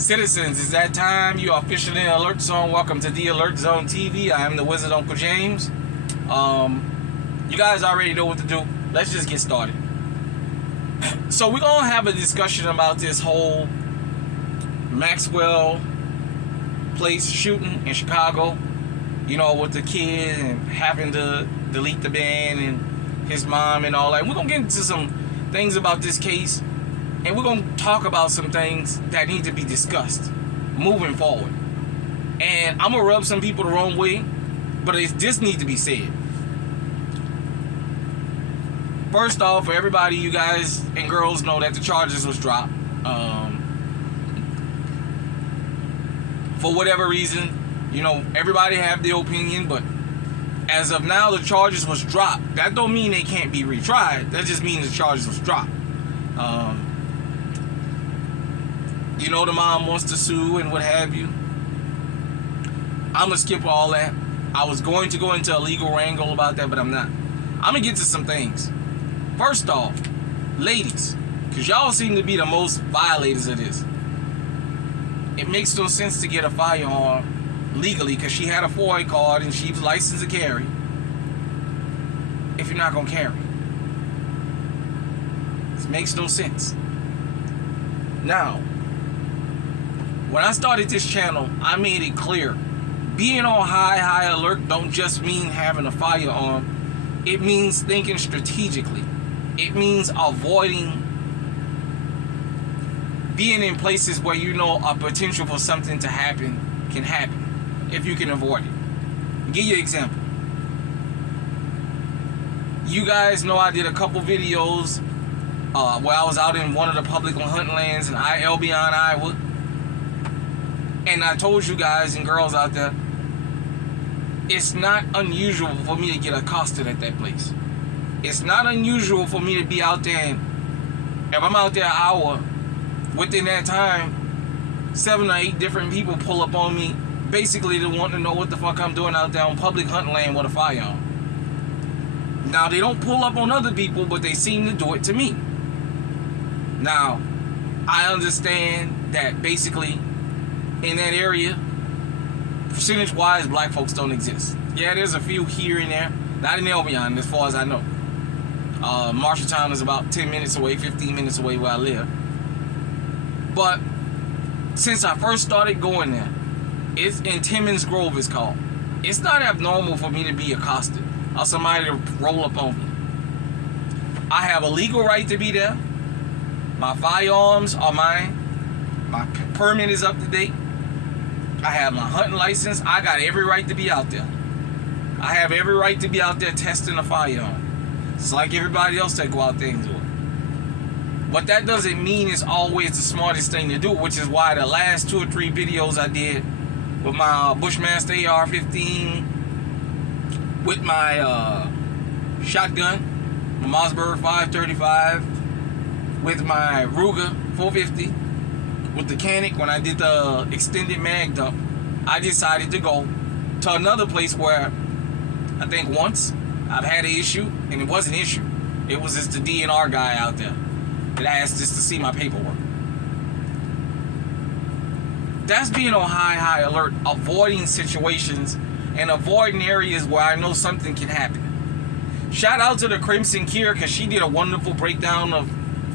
Citizens, it's that time. You are officially in the Alert Zone. Welcome to the Alert Zone TV. I am the Wizard Uncle James. You guys already know what to do. Let's just get started. So we're going to have a discussion about this whole Maxwell Place shooting in Chicago. You know, with the kid and having to delete the band and his mom and all that. We're going to get into some things about this case. And we're going to talk about some things that need to be discussed moving forward. And I'm going to rub some people the wrong way, but this needs to be said. First off, for everybody, you guys and girls know that the charges was dropped. For whatever reason, you know, everybody have their opinion, but as of now, the charges was dropped. That don't mean they can't be retried. That just means the charges was dropped. You know, the mom wants to sue and what have you. I'm going to skip all that. I was going to go into a legal wrangle about that, but I'm not. I'm going to get to some things. First off, ladies, because y'all seem to be the most violators of this. It makes no sense to get a firearm legally because she had a FOI card and she was licensed to carry if you're not going to carry. This makes no sense. Now, when I started this channel, I made it clear. Being on high alert don't just mean having a firearm. It means thinking strategically. It means avoiding being in places where you know a potential for something to happen can happen if you can avoid it. I'll give you an example. You guys know I did a couple videos where I was out in one of the public hunting lands in Albion, Iowa. And I told you guys and girls out there, it's not unusual for me to get accosted at that place. It's not unusual for me to be out there, and if I'm out there an hour, within that time, 7 or 8 different people pull up on me, basically to want to know what the fuck I'm doing out there on public hunting land with a firearm. Now, they don't pull up on other people, but they seem to do it to me. Now, I understand that basically, in that area, percentage-wise, black folks don't exist. Yeah, there's a few here and there. Not in Albion, as far as I know. Marshalltown is about 10 minutes away, 15 minutes away where I live. But since I first started going there, it's in Timmins Grove, it's called. It's not abnormal for me to be accosted or somebody to roll up on me. I have a legal right to be there. My firearms are mine. My permit is up to date. I have my hunting license. I got every right to be out there. I have every right to be out there testing a firearm. It's like everybody else that go out there and do it. But that doesn't mean it's always the smartest thing to do, which is why the last 2 or 3 videos I did with my Bushmaster AR-15, with my shotgun, my Mossberg 535, with my Ruger 450, with the Canic, when I did the extended mag dump, I decided to go to another place where I think once I've had an issue, and it was an issue. It was just the DNR guy out there that asked just to see my paperwork. That's being on high alert, avoiding situations and avoiding areas where I know something can happen. Shout out to the Crimson Kier, because she did a wonderful breakdown of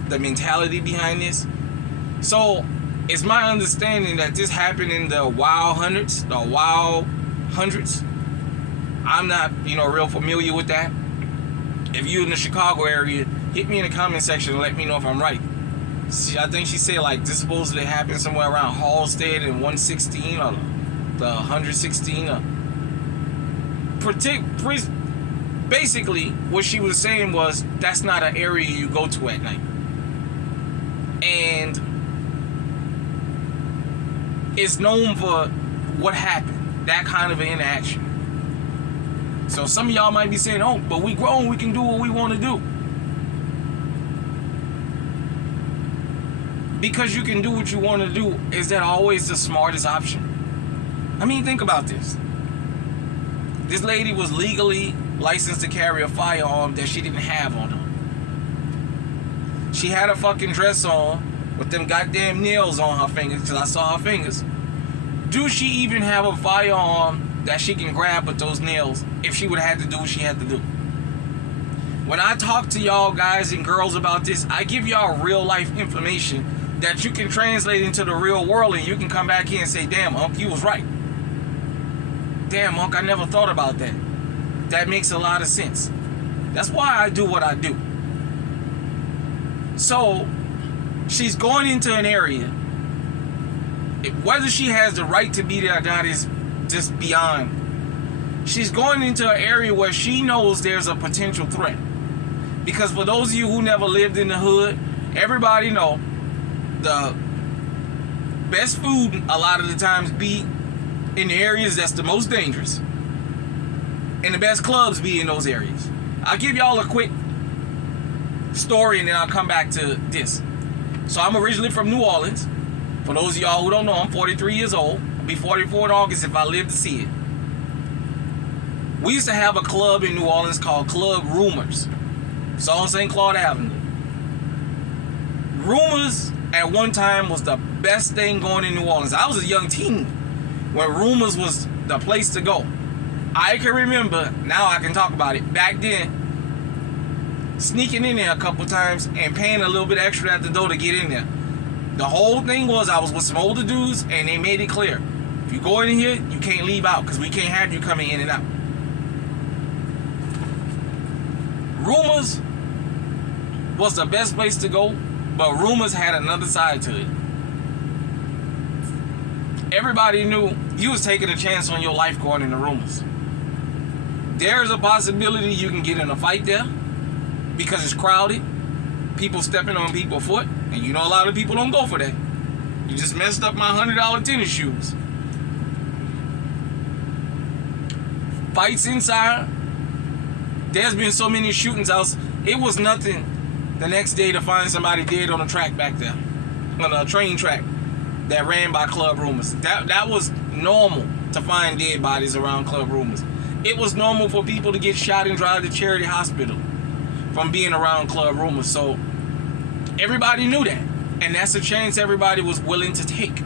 the mentality behind this. So, it's my understanding that this happened in the Wild Hundreds, I'm not, real familiar with that. If you're in the Chicago area, hit me in the comment section and let me know if I'm right. See, I think she said this supposedly happened somewhere around Halstead and 116 or the 116. Basically, what she was saying was that's not an area you go to at night. And it's known for what happened, that kind of an interaction. So some of y'all might be saying, oh, but we grown, we can do what we want to do. Because you can do what you want to do, is that always the smartest option? I mean, think about this. This lady was legally licensed to carry a firearm that she didn't have on her. She had a fucking dress on with them goddamn nails on her fingers, because I saw her fingers. Do she even have a firearm that she can grab with those nails if she would have had to do what she had to do? When I talk to y'all guys and girls about this, I give y'all real life information that you can translate into the real world, and you can come back here and say, damn, Unc, you was right. Damn, Unc, I never thought about that. That makes a lot of sense. That's why I do what I do. So, she's going into an area. Whether she has the right to be there or not is just beyond. She's going into an area where she knows there's a potential threat. Because for those of you who never lived in the hood, everybody know the best food a lot of the times be in the areas that's the most dangerous. And the best clubs be in those areas. I'll give y'all a quick story and then I'll come back to this. So I'm originally from New Orleans. For those of y'all who don't know, I'm 43 years old. I'll be 44 in August if I live to see it. We used to have a club in New Orleans called Club Rumors. It's on St. Claude Avenue. Rumors at one time was the best thing going in New Orleans. I was a young teen when Rumors was the place to go. I can remember, now I can talk about it, back then, sneaking in there a couple times and paying a little bit extra at the door to get in there. The whole thing was I was with some older dudes and they made it clear. If you go in here, you can't leave out because we can't have you coming in and out. Rumors was the best place to go, but Rumors had another side to it. Everybody knew you was taking a chance on your life going into Rumors. There's a possibility you can get in a fight there because it's crowded, people stepping on people's foot, and you know a lot of people don't go for that. You just messed up my $100 tennis shoes. Fights inside. There's been so many shootings out. It was nothing the next day to find somebody dead on a track back there, on a train track that ran by Club Rumors. That was normal to find dead bodies around Club Rumors. It was normal for people to get shot and drive to Charity Hospital from being around Club Rumors. So everybody knew that, and that's a chance everybody was willing to take.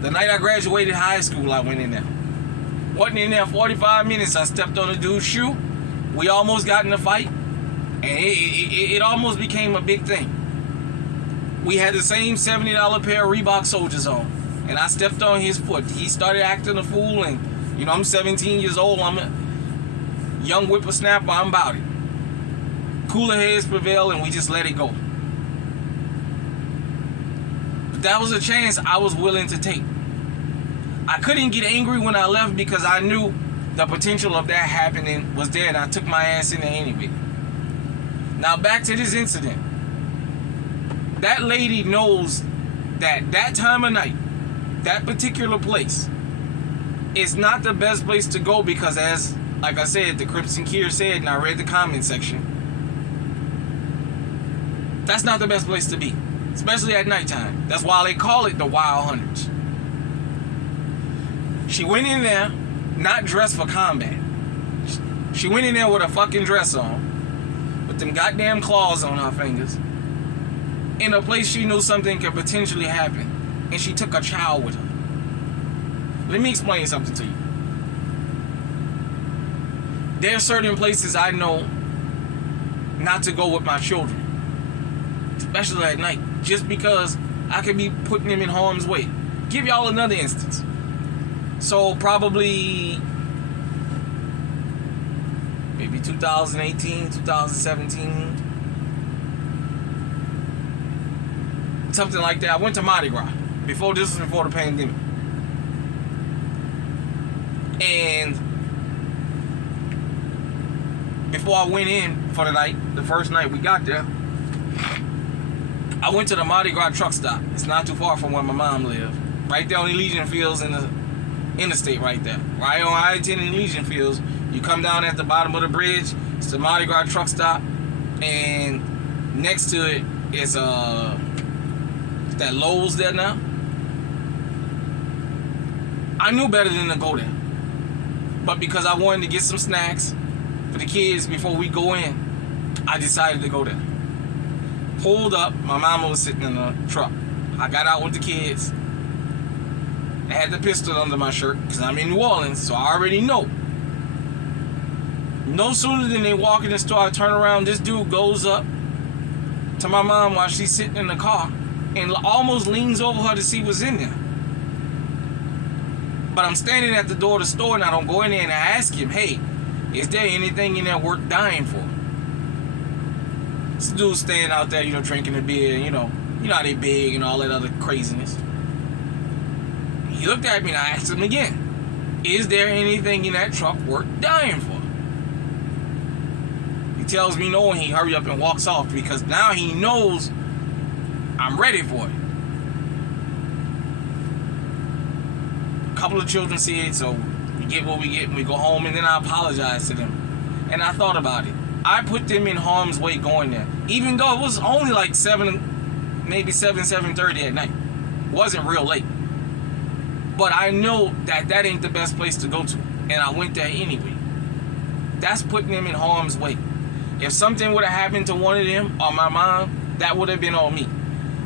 The night I graduated high school, I went in there. Wasn't in there 45 minutes. I stepped on a dude's shoe. We almost got in a fight, and it almost became a big thing. We had the same $70 pair of Reebok Soldiers on, and I stepped on his foot. He started acting a fool, and you know, I'm 17 years old. I'm a young whippersnapper. I'm about it. Cooler heads prevail, and we just let it go. But that was a chance I was willing to take. I couldn't get angry when I left because I knew the potential of that happening was there, and I took my ass in there anyway. Now back to this incident. That lady knows that that time of night, that particular place, is not the best place to go because, as like I said, the Crips and Kier said, and I read the comment section, that's not the best place to be, especially at nighttime. That's why they call it the Wild Hundreds. She went in there not dressed for combat. She went in there with a fucking dress on, with them goddamn claws on her fingers, in a place she knew something could potentially happen, and she took a child with her. Let me explain something to you. There are certain places I know not to go with my children, especially at night, just because I could be putting them in harm's way. Give y'all another instance. So probably maybe 2018, 2017, something like that. I went to Mardi Gras. This was before the pandemic. And before I went in for the night, the first night we got there, I went to the Mardi Gras truck stop. It's not too far from where my mom lived. Right there on Elysian Fields in the interstate right there. Right on I-10 and Elysian Fields. You come down at the bottom of the bridge, it's the Mardi Gras truck stop, and next to it is that Lowe's there now. I knew better than to go there. But because I wanted to get some snacks for the kids before we go in, I decided to go there. Pulled up. My mama was sitting in the truck. I got out with the kids. I had the pistol under my shirt because I'm in New Orleans, so I already know. No sooner than they walk in the store, I turn around, this dude goes up to my mom while she's sitting in the car and almost leans over her to see what's in there. But I'm standing at the door of the store and I don't go in there and I ask him, hey, is there anything in there worth dying for? This dude staying out there, drinking a beer, you know how they big and all that other craziness. He looked at me and I asked him again, is there anything in that truck worth dying for? He tells me no, and he hurry up and walks off because now he knows I'm ready for it. A couple of children see it, so we get what we get and we go home, and then I apologize to them. And I thought about it. I put them in harm's way going there. Even though it was only like 7:30 at night. It wasn't real late. But I know that ain't the best place to go to. And I went there anyway. That's putting them in harm's way. If something would have happened to one of them or my mom, that would have been on me.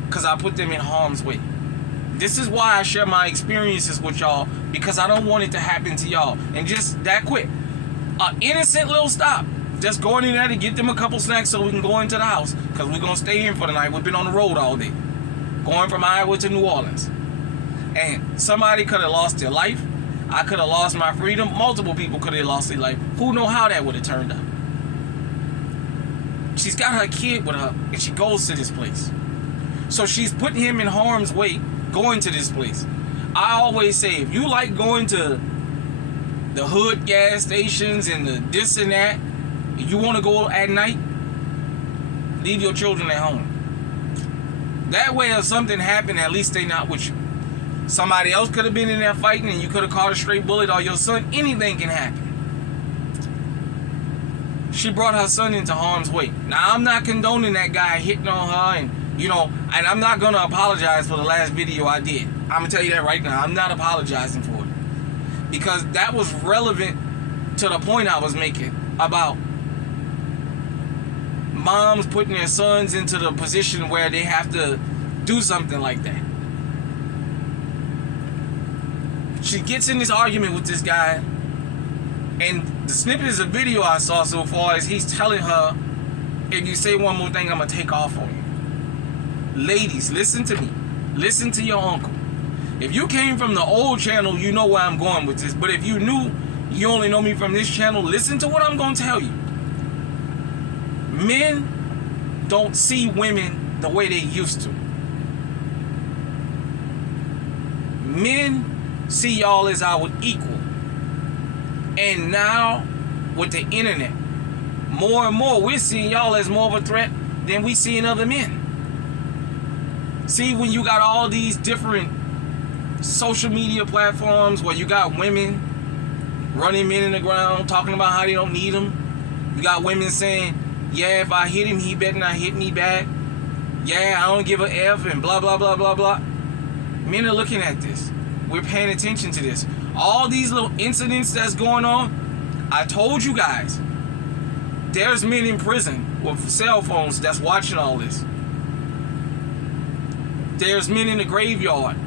Because I put them in harm's way. This is why I share my experiences with y'all. Because I don't want it to happen to y'all. And just that quick. An innocent little stop. Just going in there to get them a couple snacks so we can go into the house. Because we're going to stay in for the night. We've been on the road all day. Going from Iowa to New Orleans. And somebody could have lost their life. I could have lost my freedom. Multiple people could have lost their life. Who know how that would have turned out? She's got her kid with her, and she goes to this place. So she's putting him in harm's way going to this place. I always say, if you like going to the hood gas stations and the this and that, if you want to go at night, leave your children at home. That way, if something happened, at least they not with you. Somebody else could have been in there fighting and you could have caught a straight bullet, or your son. Anything can happen. She brought her son into harm's way. Now, I'm not condoning that guy hitting on her and I'm not going to apologize for the last video I did. I'm going to tell you that right now. I'm not apologizing for it. Because that was relevant to the point I was making about moms putting their sons into the position where they have to do something like that. She gets in this argument with this guy, and the snippet is a video I saw so far is he's telling her, if you say one more thing, I'm going to take off on you. Ladies, listen to me. Listen to your uncle. If you came from the old channel, you know where I'm going with this. But if you knew, you only know me from this channel, listen to what I'm going to tell you. Men don't see women the way they used to. Men see y'all as our equal. And now, with the internet, more and more, we're seeing y'all as more of a threat than we seeing other men. See, when you got all these different social media platforms where you got women running men in the ground, talking about how they don't need them. You got women saying, yeah, if I hit him, he better not hit me back. Yeah, I don't give a F and blah, blah, blah, blah, blah. Men are looking at this. We're paying attention to this. All these little incidents that's going on, I told you guys, there's men in prison with cell phones that's watching all this. There's men in the graveyard.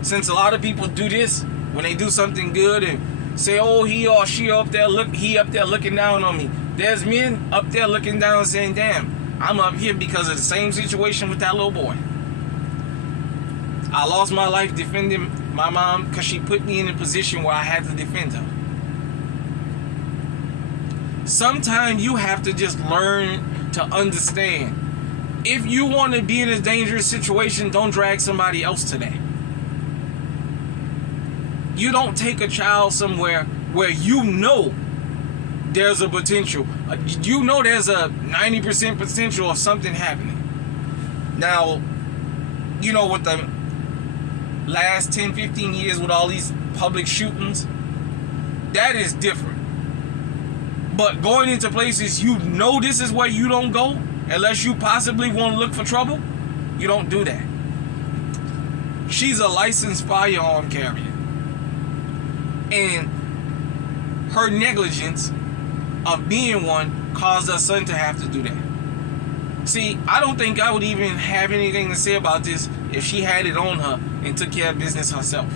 Since a lot of people do this when they do something good and say, oh, he or she up there looking down on me. There's men up there looking down saying, damn, I'm up here because of the same situation with that little boy. I lost my life defending my mom because she put me in a position where I had to defend her. Sometimes you have to just learn to understand. If you want to be in a dangerous situation, don't drag somebody else to that. You don't take a child somewhere where you know there's a potential. You know there's a 90% potential of something happening. Now, with the last 10, 15 years with all these public shootings, that is different. But going into places you know this is where you don't go, unless you possibly want to look for trouble, you don't do that. She's a licensed firearm carrier. And her negligence of being one caused her son to have to do that. See, I don't think I would even have anything to say about this if she had it on her and took care of business herself.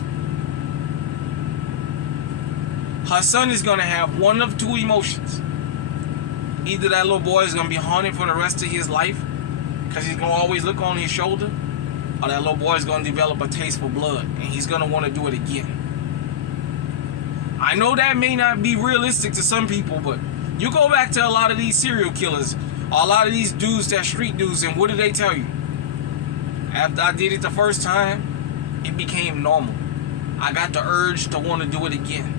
Her son is going to have one of two emotions. Either that little boy is going to be haunted for the rest of his life because he's going to always look on his shoulder, or that little boy is going to develop a taste for blood and he's going to want to do it again. I know that may not be realistic to some people, but you go back to a lot of these serial killers, a lot of these dudes that street dudes, and what do they tell you? After I did it the first time, it became normal. I got the urge to want to do it again.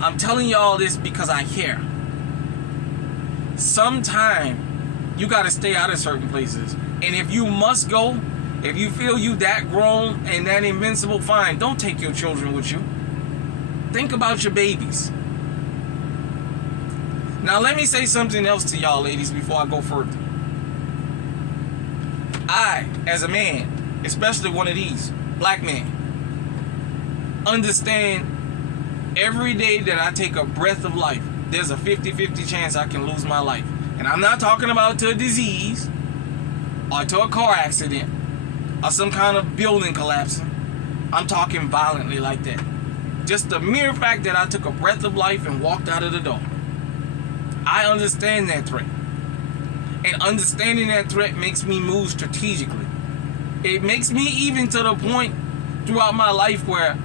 I'm telling y'all this because I care. Sometime you got to stay out of certain places. And if you must go, if you feel you that grown and that invincible, fine. Don't take your children with you. Think about your babies. Now let me say something else to y'all ladies before I go further. I, as a man, especially one of these, black men, understand every day that I take a breath of life, there's a 50-50 chance I can lose my life. And I'm not talking about to a disease, or to a car accident, or some kind of building collapsing. I'm talking violently like that. Just the mere fact that I took a breath of life and walked out of the door. I understand that threat. And understanding that threat makes me move strategically. It makes me even to the point throughout my life where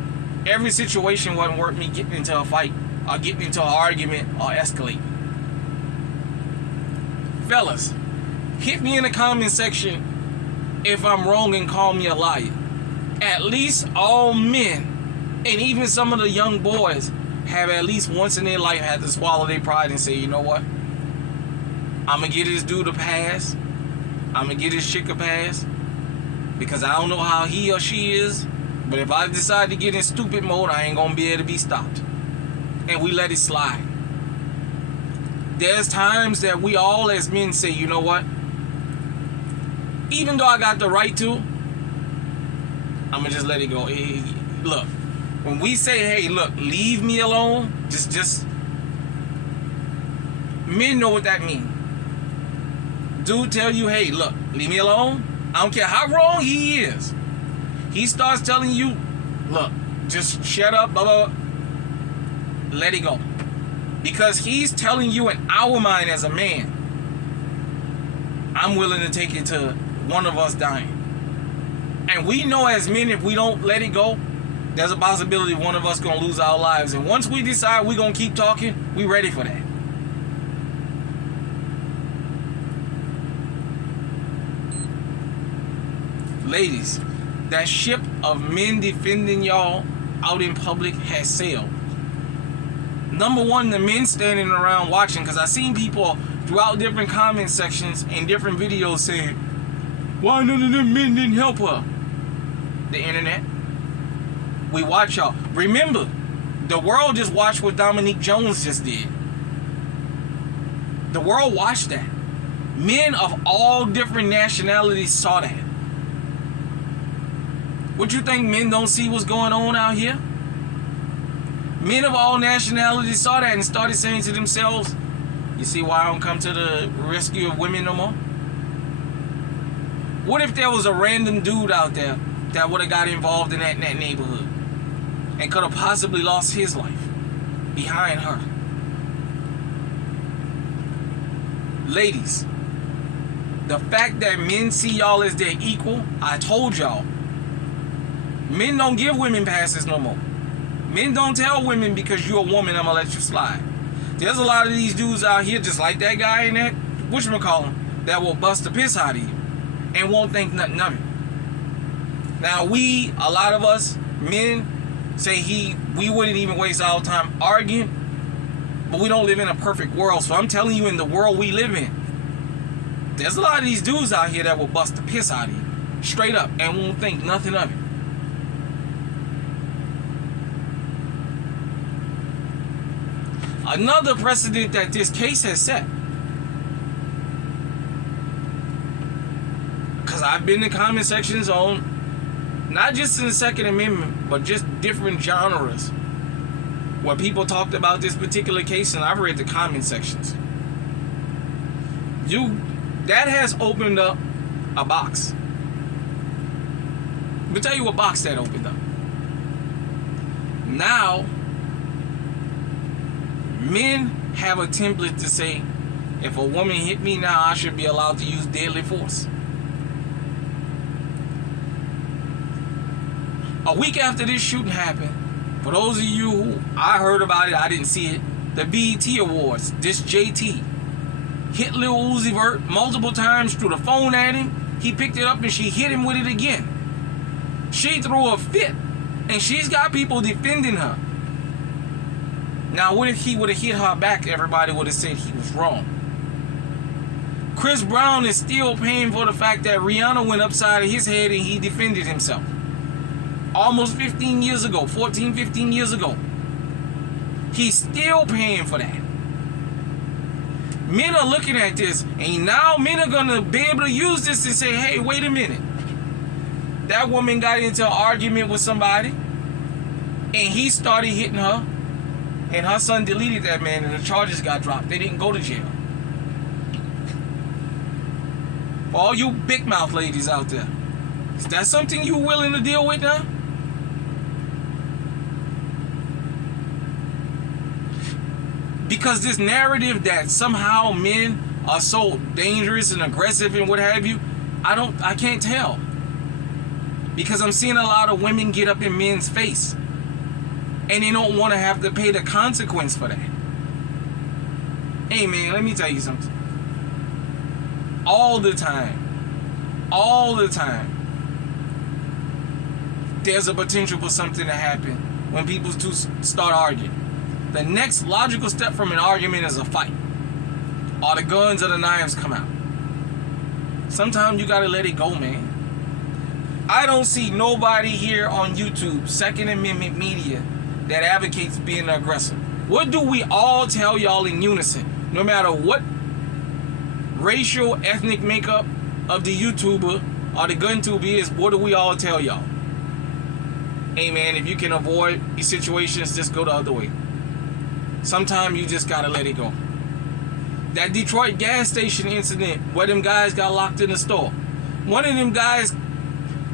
every situation wasn't worth me getting into a fight or getting into an argument or escalate. Fellas, hit me in the comment section if I'm wrong and call me a liar. At least all men, and even some of the young boys, have at least once in their life had to swallow their pride and say, you know what? I'm going to get this dude a pass. I'm going to get this chick a pass. Because I don't know how he or she is. But if I decide to get in stupid mode, I ain't going to be able to be stopped. And we let it slide. There's times that we all as men say, you know what? Even though I got the right to, I'm going to just let it go. Hey, look, when we say, hey, look, leave me alone, just men know what that means. Dude tell you, hey, look, leave me alone. I don't care how wrong he is. He starts telling you, look, just shut up, blah, blah, blah. Let it go. Because he's telling you in our mind as a man, I'm willing to take it to one of us dying. And we know as men, if we don't let it go, there's a possibility one of us going to lose our lives. And once we decide we're going to keep talking, we ready for that. Ladies, that ship of men defending y'all out in public has sailed. Number one, the men standing around watching, because I seen people throughout different comment sections and different videos saying, why none of them men didn't help her? The internet. We watch y'all. Remember, the world just watched what Dominique Jones just did. The world watched that. Men of all different nationalities saw that. What you think men don't see what's going on out here? Men of all nationalities saw that and started saying to themselves, you see why I don't come to the rescue of women no more? What if there was a random dude out there that would have got involved in that neighborhood and could have possibly lost his life behind her? Ladies, the fact that men see y'all as their equal, I told y'all, men don't give women passes no more. Men don't tell women because you're a woman, I'm going to let you slide. There's a lot of these dudes out here, just like that guy in that, whatchamacallit, that will bust the piss out of you and won't think nothing of it. Now a lot of us men say we wouldn't even waste our time arguing, but we don't live in a perfect world. So I'm telling you, in the world we live in, there's a lot of these dudes out here that will bust the piss out of you, straight up, and won't think nothing of it. Another precedent that this case has set, because I've been in comment sections on not just in the Second Amendment, but just different genres When people talked about this particular case, and I've read the comment sections, that has opened up a box. Let me tell you what box that opened up. Now, men have a template to say, if a woman hit me now, I should be allowed to use deadly force. A week after this shooting happened, for those of you who I heard about it, I didn't see it, the BET Awards, this JT hit Lil Uzi Vert multiple times, threw the phone at him. He picked it up and she hit him with it again. She threw a fit, and she's got people defending her. Now, what if he would have hit her back? Everybody would have said he was wrong. Chris Brown is still paying for the fact that Rihanna went upside of his head and he defended himself. Almost 15 years ago, 14, 15 years ago. He's still paying for that. Men are looking at this, and now men are going to be able to use this and say, hey, wait a minute. That woman got into an argument with somebody, and he started hitting her, and her son deleted that man, and the charges got dropped. They didn't go to jail. For all you big mouth ladies out there, is that something you willing to deal with now? Because this narrative that somehow men are so dangerous and aggressive and what have you, I can't tell. Because I'm seeing a lot of women get up in men's face, and they don't want to have to pay the consequence for that. Hey man, let me tell you something. All the time, there's a potential for something to happen when people do start arguing. The next logical step from an argument is a fight, or the guns or the knives come out. Sometimes you gotta let it go, man. I don't see nobody here on YouTube, Second Amendment media, that advocates being an aggressor. What do we all tell y'all in unison? No matter what racial, ethnic makeup of the YouTuber or the gun tuber is, what do we all tell y'all? Hey man, if you can avoid these situations, just go the other way. Sometimes you just gotta let it go. That Detroit gas station incident where them guys got locked in the store. One of them guys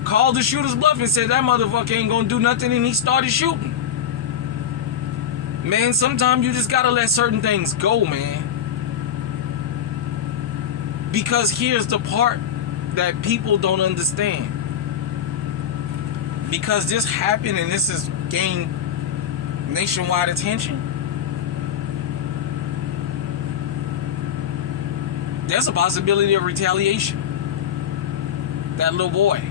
called the shooter's bluff and said that motherfucker ain't gonna do nothing, and he started shooting. Man, sometimes you just gotta let certain things go, man. Because here's the part that people don't understand. Because this happened and this has gained nationwide attention, there's a possibility of retaliation. That little boy.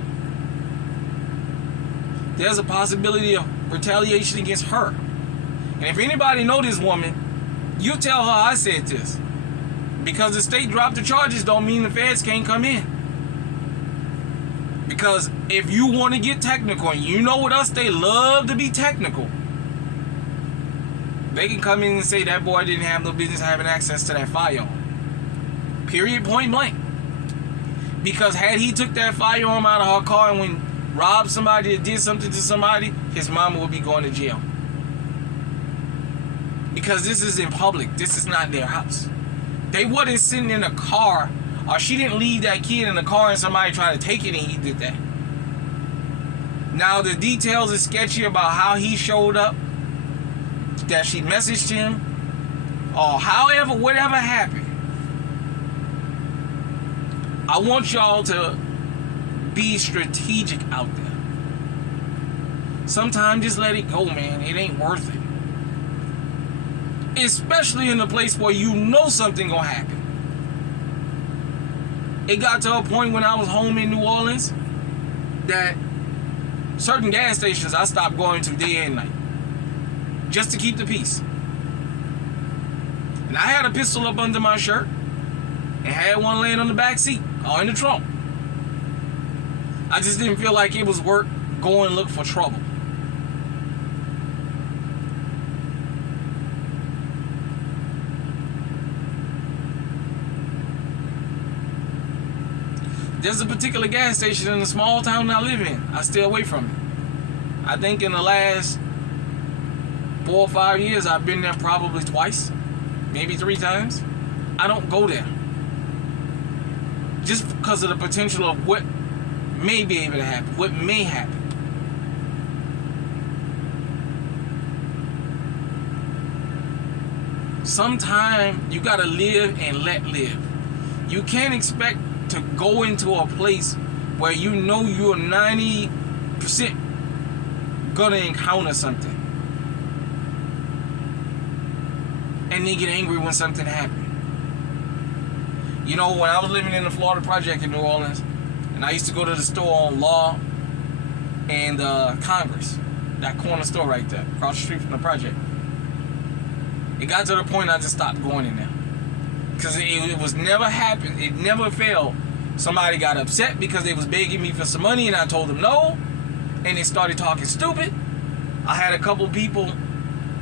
There's a possibility of retaliation against her. And if anybody know this woman, you tell her I said this. Because the state dropped the charges don't mean the feds can't come in. Because if you want to get technical, and you know with us, they love to be technical. They can come in and say that boy didn't have no business having access to that firearm. Period, point blank. Because had he took that firearm out of her car and when robbed somebody or did something to somebody, his mama would be going to jail. Because this is in public. This is not their house. They wasn't sitting in a car, or she didn't leave that kid in the car and somebody tried to take it and he did that. Now the details are sketchy about how he showed up, that she messaged him, or however, whatever happened. I want y'all to be strategic out there. Sometimes just let it go, man. It ain't worth it. Especially in a place where you know something gonna happen. It got to a point when I was home in New Orleans that certain gas stations I stopped going to day and night just to keep the peace. And I had a pistol up under my shirt and had one laying on the back seat or in the trunk. I just didn't feel like it was worth going look for trouble. There's a particular gas station in the small town I live in. I stay away from it. I think in the last 4 or 5 years, I've been there probably twice, maybe 3 times. I don't go there. Just because of the potential of what may be able to happen, what may happen. Sometimes you gotta live and let live. You can't expect to go into a place where you know you're 90% gonna encounter something and then get angry when something happens. You know, when I was living in the Florida Project in New Orleans, and I used to go to the store on Law and Congress, that corner store right there, across the street from the project. It got to the point I just stopped going in there. Because it was never happened. It never failed. Somebody got upset because they was begging me for some money and I told them no. And they started talking stupid. I had a couple people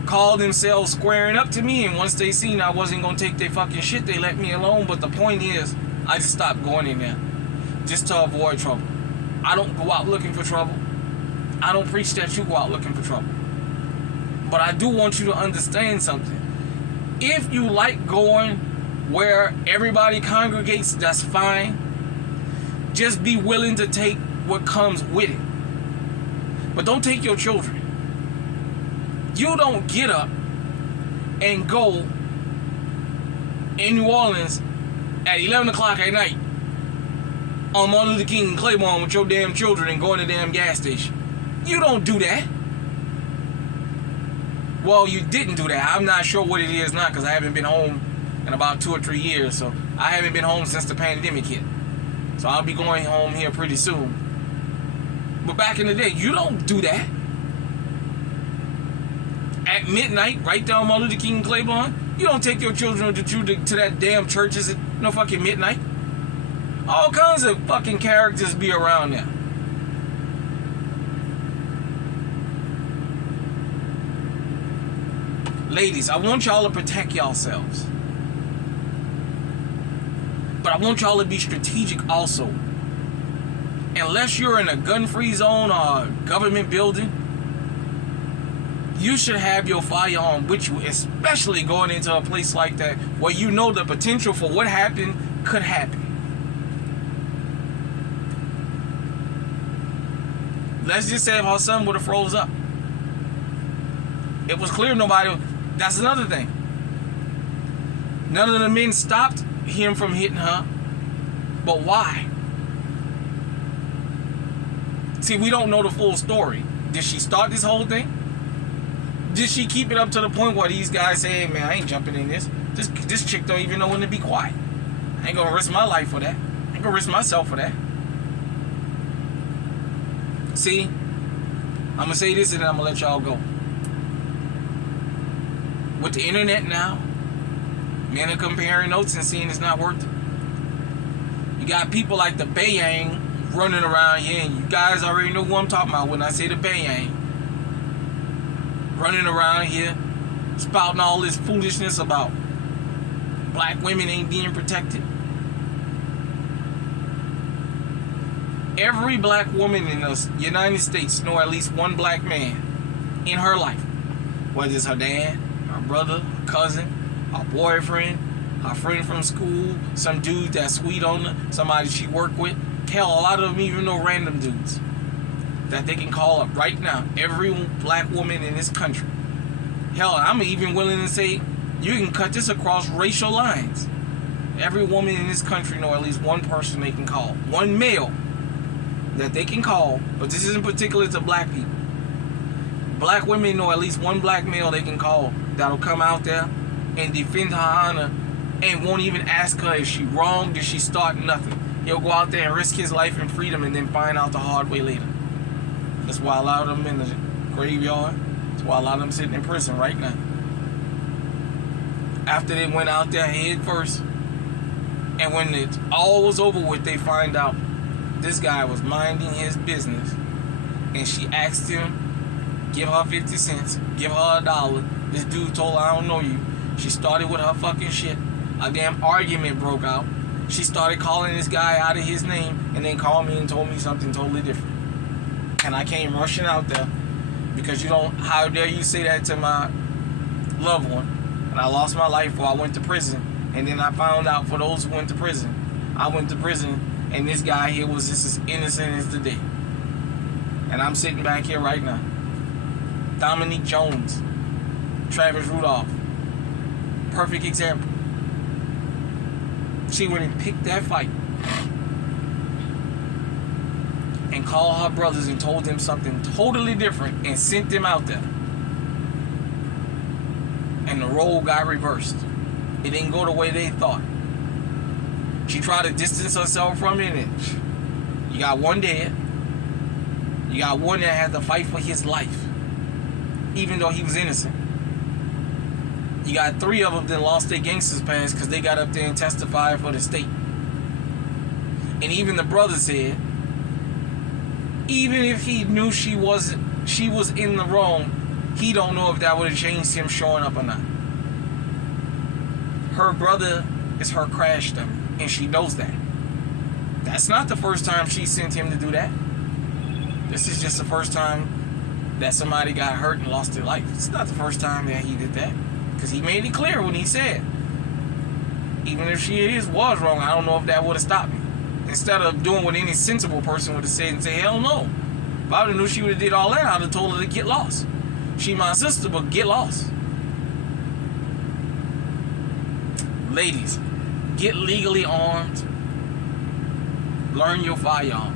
call themselves squaring up to me, and once they seen I wasn't going to take their fucking shit, they let me alone. But the point is, I just stopped going in there just to avoid trouble. I don't go out looking for trouble. I don't preach that you go out looking for trouble. But I do want you to understand something. If you like going where everybody congregates, that's fine. Just be willing to take what comes with it. But don't take your children. You don't get up and go in New Orleans at 11 o'clock at night on Martin Luther King and Claiborne with your damn children and go in the damn gas station. You don't do that. Well, you didn't do that. I'm not sure what it is now because I haven't been home in about 2 or 3 years. So I haven't been home since the pandemic hit. So I'll be going home here pretty soon. But back in the day, you don't do that. At midnight, right down Martin Luther King and Claiborne, you don't take your children to that damn churches at no fucking midnight. All kinds of fucking characters be around there. Ladies, I want y'all to protect yourselves. But I want y'all to be strategic also. Unless you're in a gun-free zone or a government building, you should have your firearm with you, especially going into a place like that where you know the potential for what happened could happen. Let's just say if her son would have froze up. It was clear nobody... That's another thing. None of the men stopped him from hitting her. But why? See, we don't know the full story. Did she start this whole thing? Did she keep it up to the point where these guys say, hey, man, I ain't jumping in this. This chick don't even know when to be quiet. I ain't gonna risk my life for that. I ain't gonna risk myself for that. See, I'm gonna say this and then I'm gonna let y'all go. With the internet now, men are comparing notes and seeing it's not worth it. You got people like the Bayang running around here, and you guys already know who I'm talking about when I say the Bayang. Running around here, spouting all this foolishness about black women ain't being protected. Every black woman in the United States know at least one black man in her life. Whether it's her dad, her brother, her cousin, her boyfriend, her friend from school, some dude that's sweet on her, somebody she worked with. Hell, a lot of them even know random dudes that they can call up right now. Every black woman in this country. Hell, I'm even willing to say you can cut this across racial lines. Every woman in this country know at least one person they can call. One male that they can call, but this isn't particular to black people. Black women know at least one black male they can call that'll come out there and defend her honor and won't even ask her if she wrong, did she start, nothing. He'll go out there and risk his life and freedom and then find out the hard way later. That's why a lot of them in the graveyard. That's why a lot of them sitting in prison right now. After they went out there head first, and when it all was over with, they find out this guy was minding his business, and she asked him, give her 50 cents, give her $1. This dude told her, I don't know you. She started with her fucking shit. A damn argument broke out. She started calling this guy out of his name, and then called me and told me something totally different. And I came rushing out there Because you don't, how dare you say that to my loved one? And I lost my life before I went to prison. And then I found out, for those who went to prison, I went to prison, and this guy here was just as innocent as the day. And I'm sitting back here right now. Dominique Jones, Travis Rudolph, perfect example. She went and picked that fight and called her brothers and told them something totally different and sent them out there. And the role got reversed. It didn't go the way they thought. She tried to distance herself from it, and you got one dead. You got one that had to fight for his life, even though he was innocent. You got 3 of them that lost their gangster's pass because they got up there and testified for the state. And even the brother said, even if he knew she was in the wrong, he don't know if that would have changed him showing up or not. Her brother is her crash dummy, and she knows that. That's not the first time she sent him to do that. This is just the first time that somebody got hurt and lost their life. It's not the first time that he did that, because he made it clear when he said, even if she was wrong, I don't know if that would have stopped me. Instead of doing what any sensible person would have said and say, hell no. If I would have knew she would have did all that, I'd have told her to get lost. She my sister, but get lost. Ladies, get legally armed. Learn your firearm.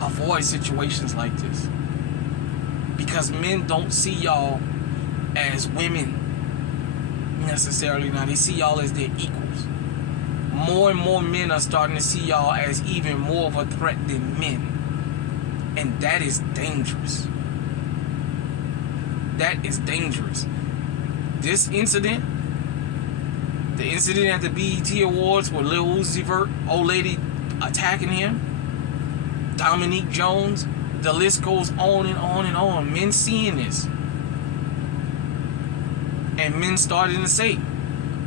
Avoid situations like this. Because men don't see y'all as women necessarily now. They see y'all as their equals. More and more men are starting to see y'all as even more of a threat than men. And that is dangerous. That is dangerous. This incident, the incident at the BET Awards with Lil Uzi Vert, old lady attacking him, Dominique Jones, the list goes on and on and on. Men seeing this. And men starting to say,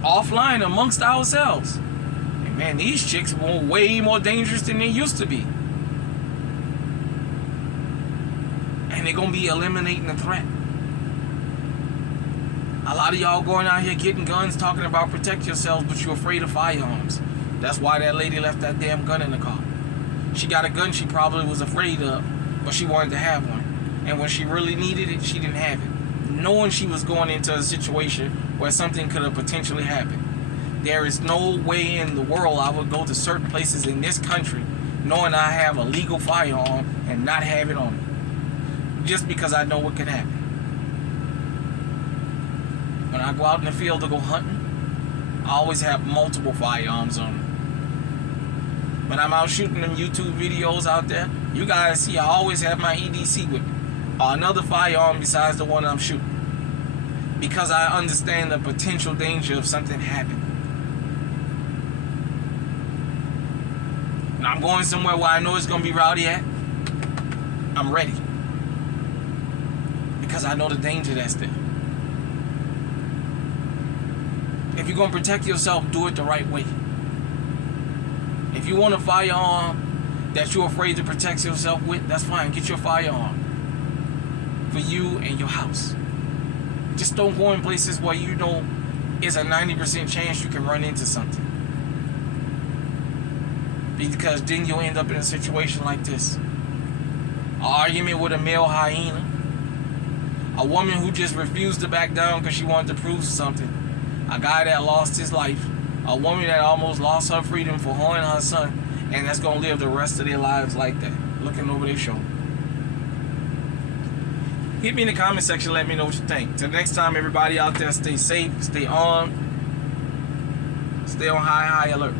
offline amongst ourselves, and man, these chicks were way more dangerous than they used to be. And they're going to be eliminating the threat. A lot of y'all going out here getting guns, talking about protect yourselves, but you're afraid of firearms. That's why that lady left that damn gun in the car. She got a gun she probably was afraid of, but she wanted to have one. And when she really needed it, she didn't have it. Knowing she was going into a situation where something could have potentially happened. There is no way in the world I would go to certain places in this country knowing I have a legal firearm and not have it on me. Just because I know what could happen. When I go out in the field to go hunting, I always have multiple firearms on me. When I'm out shooting them YouTube videos out there, you guys see I always have my EDC with me. Or another firearm besides the one I'm shooting. Because I understand the potential danger of something happening. And I'm going somewhere where I know it's going to be rowdy at. I'm ready. Because I know the danger that's there. If you're going to protect yourself, do it the right way. If you want a firearm that you're afraid to protect yourself with, that's fine. Get your firearm. For you and your house. Just don't go in places where you know it's a 90% chance you can run into something. Because then you'll end up in a situation like this. An argument with a male hyena. A woman who just refused to back down because she wanted to prove something. A guy that lost his life. A woman that almost lost her freedom for her and her son. And that's going to live the rest of their lives like that. Looking over their shoulder. Hit me in the comment section. Let me know what you think. Till next time, everybody out there, stay safe. Stay armed. Stay on high alert.